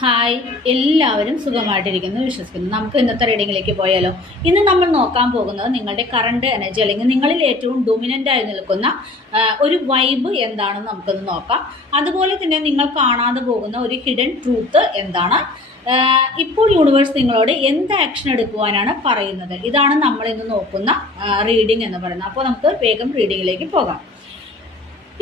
Hi, എല്ലാവരും സുഖമായിട്ടിരിക്കുന്നു വിശ്വസിക്കുന്നു. നമുക്ക് ഇന്നത്തെ റീഡിങ്ങിലേക്ക് പോയാലോ. ഇന്ന് നമ്മൾ നോക്കാൻ പോകുന്നത് നിങ്ങളുടെ കറണ്ട് എനർജി അല്ലെങ്കിൽ നിങ്ങളിൽ ഏറ്റവും ഡൊമിനൻ്റ് ആയി നിൽക്കുന്ന ഒരു വൈബ് എന്താണെന്ന് നമുക്കൊന്ന് നോക്കാം. അതുപോലെ തന്നെ നിങ്ങൾ കാണാതെ പോകുന്ന ഒരു ഹിഡൻ ട്രൂത്ത് എന്താണ്, ഇപ്പോൾ യൂണിവേഴ്സ് നിങ്ങളോട് എന്ത് ആക്ഷൻ എടുക്കുവാനാണ് പറയുന്നത്. ഇതാണ് നമ്മൾ ഇന്ന് നോക്കുന്ന റീഡിംഗ് എന്ന് പറയുന്നത്. അപ്പോൾ നമുക്ക് വേഗം റീഡിങ്ങിലേക്ക് പോകാം.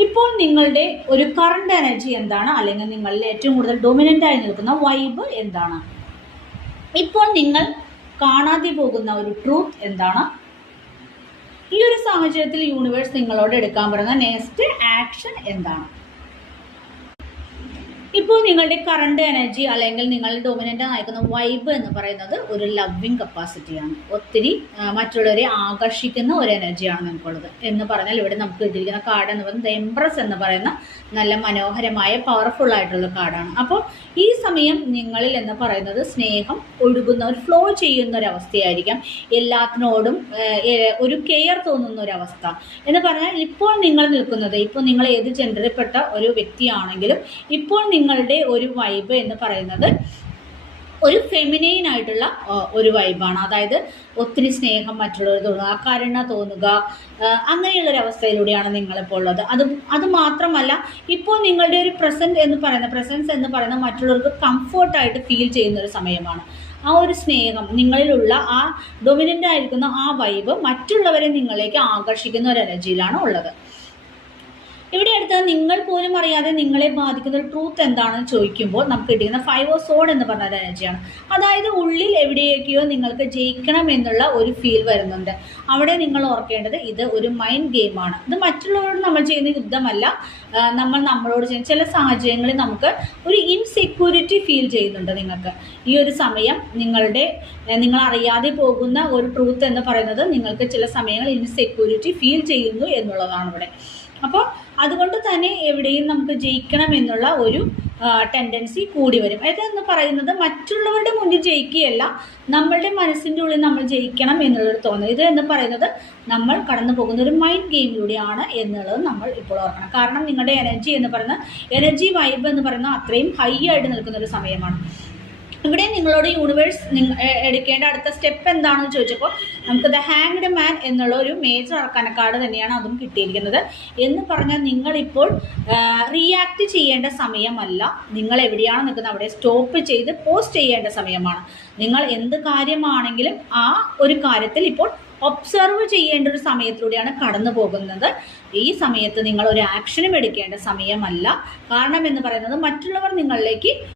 ഇപ്പോൾ നിങ്ങളുടെ ഒരു കറണ്ട് എനർജി എന്താണ്, അല്ലെങ്കിൽ നിങ്ങളിൽ ഏറ്റവും കൂടുതൽ ഡൊമിനൻ്റ് ആയി നിൽക്കുന്ന വൈബ് എന്താണ്, ഇപ്പോൾ നിങ്ങൾ കാണാതെ പോകുന്ന ഒരു ട്രൂത്ത് എന്താണ്, ഈ ഒരു സാഹചര്യത്തിൽ യൂണിവേഴ്സ് നിങ്ങളോട് എടുക്കാൻ പറയുന്ന നെക്സ്റ്റ് ആക്ഷൻ എന്താണ്. ഇപ്പോൾ നിങ്ങളുടെ കറണ്ട് എനർജി അല്ലെങ്കിൽ നിങ്ങളുടെ ഡൊമിനൻ്റ് നയിക്കുന്ന വൈബ് എന്ന് പറയുന്നത് ഒരു ലവിങ് കപ്പാസിറ്റിയാണ്. ഒത്തിരി മറ്റുള്ളവരെ ആകർഷിക്കുന്ന ഒരു എനർജിയാണ് നിങ്ങൾക്കുള്ളത് എന്ന് പറഞ്ഞാൽ ഇവിടെ നമുക്ക് കിട്ടിയിരിക്കുന്ന കാർഡ് എന്ന് പറയുന്നത് എംപ്രസ് എന്ന് പറയുന്ന നല്ല മനോഹരമായ പവർഫുൾ ആയിട്ടുള്ള കാർഡാണ്. അപ്പോൾ ഈ സമയം നിങ്ങളിൽ എന്ന് പറയുന്നത് സ്നേഹം ഒഴുകുന്ന ഒരു ഫ്ലോ ചെയ്യുന്ന ഒരു അവസ്ഥയായിരിക്കാം. എല്ലാത്തിനോടും ഒരു കെയർ തോന്നുന്ന ഒരു അവസ്ഥ എന്ന് പറഞ്ഞാൽ ഇപ്പോൾ നിങ്ങൾ നിൽക്കുന്നത്, ഇപ്പോൾ നിങ്ങൾ ഏത് ജെൻഡറിൽപ്പെട്ട ഒരു വ്യക്തിയാണെങ്കിലും ഇപ്പോൾ നിങ്ങളുടെ ഒരു വൈബ് എന്ന് പറയുന്നത് ഒരു ഫെമിനൈൻ ആയിട്ടുള്ള ഒരു വൈബാണ്. അതായത് ഒത്തിരി സ്നേഹം മറ്റുള്ളവർ തോന്നുക, കരുണ തോന്നുക, അങ്ങനെയുള്ളൊരു അവസ്ഥയിലൂടെയാണ് നിങ്ങളിപ്പോൾ ഉള്ളത്. അത് മാത്രമല്ല, ഇപ്പോൾ നിങ്ങളുടെ ഒരു പ്രസൻസ് എന്ന് പറയുന്ന മറ്റുള്ളവർക്ക് കംഫർട്ടായിട്ട് ഫീൽ ചെയ്യുന്ന ഒരു സമയമാണ്. ആ ഒരു സ്നേഹം, നിങ്ങളിലുള്ള ആ ഡൊമിനൻ്റ് ആയിരിക്കുന്ന ആ വൈബ് മറ്റുള്ളവരെ നിങ്ങളിലേക്ക് ആകർഷിക്കുന്ന ഒരു എനർജിയിലാണ് ഉള്ളത്. ഇവിടെ അടുത്ത് നിങ്ങൾ പോലും അറിയാതെ നിങ്ങളെ ബാധിക്കുന്ന ഒരു ട്രൂത്ത് എന്താണെന്ന് ചോദിക്കുമ്പോൾ നമുക്ക് കിട്ടിയിരുന്ന 5 ഓഫ് സോഡ് എന്ന് പറഞ്ഞ ഒരു എനർജിയാണ്. അതായത് ഉള്ളിൽ എവിടെയൊക്കെയോ നിങ്ങൾക്ക് ജയിക്കണം എന്നുള്ള ഒരു ഫീൽ വരുന്നുണ്ട്. അവിടെ നിങ്ങൾ ഓർക്കേണ്ടത് ഇത് ഒരു മൈൻഡ് ഗെയിമാണ്. ഇത് മറ്റുള്ളവരോട് നമ്മൾ ചെയ്യുന്ന യുദ്ധമല്ല. നമ്മൾ നമ്മളോട് ചെയ്യുന്ന ചില സാഹചര്യങ്ങളിൽ നമുക്ക് ഒരു ഇൻസെക്യൂരിറ്റി ഫീൽ ചെയ്യുന്നുണ്ട്. നിങ്ങൾക്ക് ഈ ഒരു സമയം നിങ്ങൾ അറിയാതെ പോകുന്ന ഒരു ട്രൂത്ത് എന്ന് പറയുന്നത് നിങ്ങൾക്ക് ചില സമയങ്ങളിൽ ഇൻസെക്യൂരിറ്റി ഫീൽ ചെയ്യുന്നു എന്നുള്ളതാണ് ഇവിടെ. അപ്പോൾ അതുകൊണ്ട് തന്നെ എവിടെയും നമുക്ക് ജയിക്കണം എന്നുള്ള ഒരു ടെൻഡൻസി കൂടി വരും. ഇതെന്ന് പറയുന്നത് മറ്റുള്ളവരുടെ മുന്നിൽ ജയിക്കുകയല്ല, നമ്മളുടെ മനസ്സിൻ്റെ ഉള്ളിൽ നമ്മൾ ജയിക്കണം എന്നുള്ളൊരു തോന്നൽ. ഇത് എന്ന് പറയുന്നത് നമ്മൾ കടന്നു പോകുന്ന ഒരു മൈൻഡ് ഗെയിമിലൂടെയാണ് എന്നുള്ളത് നമ്മൾ ഇപ്പോൾ ഓർക്കണം. കാരണം നിങ്ങളുടെ എനർജി വൈബ് എന്ന് പറയുന്നത് അത്രയും ഹൈ ആയിട്ട് നിൽക്കുന്ന ഒരു സമയമാണ്. ഇവിടെ നിങ്ങളോട് യൂണിവേഴ്സ് എടുക്കേണ്ട അടുത്ത സ്റ്റെപ്പ് എന്താണെന്ന് ചോദിച്ചപ്പോൾ നമുക്ക് ദ ഹാങ്ഡ് മാൻ എന്നുള്ള ഒരു മേജർ അർക്കാന കാർഡ് തന്നെയാണ് അതും കിട്ടിയിരിക്കുന്നത്. എന്ന് പറഞ്ഞാൽ നിങ്ങളിപ്പോൾ റിയാക്ട് ചെയ്യേണ്ട സമയമല്ല, നിങ്ങൾ എവിടെയാണ് നിൽക്കുന്നത് അവിടെ സ്റ്റോപ്പ് ചെയ്ത് പോസ്റ്റ് ചെയ്യേണ്ട സമയമാണ്. നിങ്ങൾ എന്ത് കാര്യമാണെങ്കിലും ആ ഒരു കാര്യത്തിൽ ഇപ്പോൾ ഒബ്സർവ് ചെയ്യേണ്ട ഒരു സമയത്തിലൂടെയാണ് കടന്നു പോകുന്നത്. ഈ സമയത്ത് നിങ്ങൾ ഒരു ആക്ഷനും എടുക്കേണ്ട സമയമല്ല. കാരണം എന്ന് പറയുന്നത് മറ്റുള്ളവർ നിങ്ങളിലേക്ക്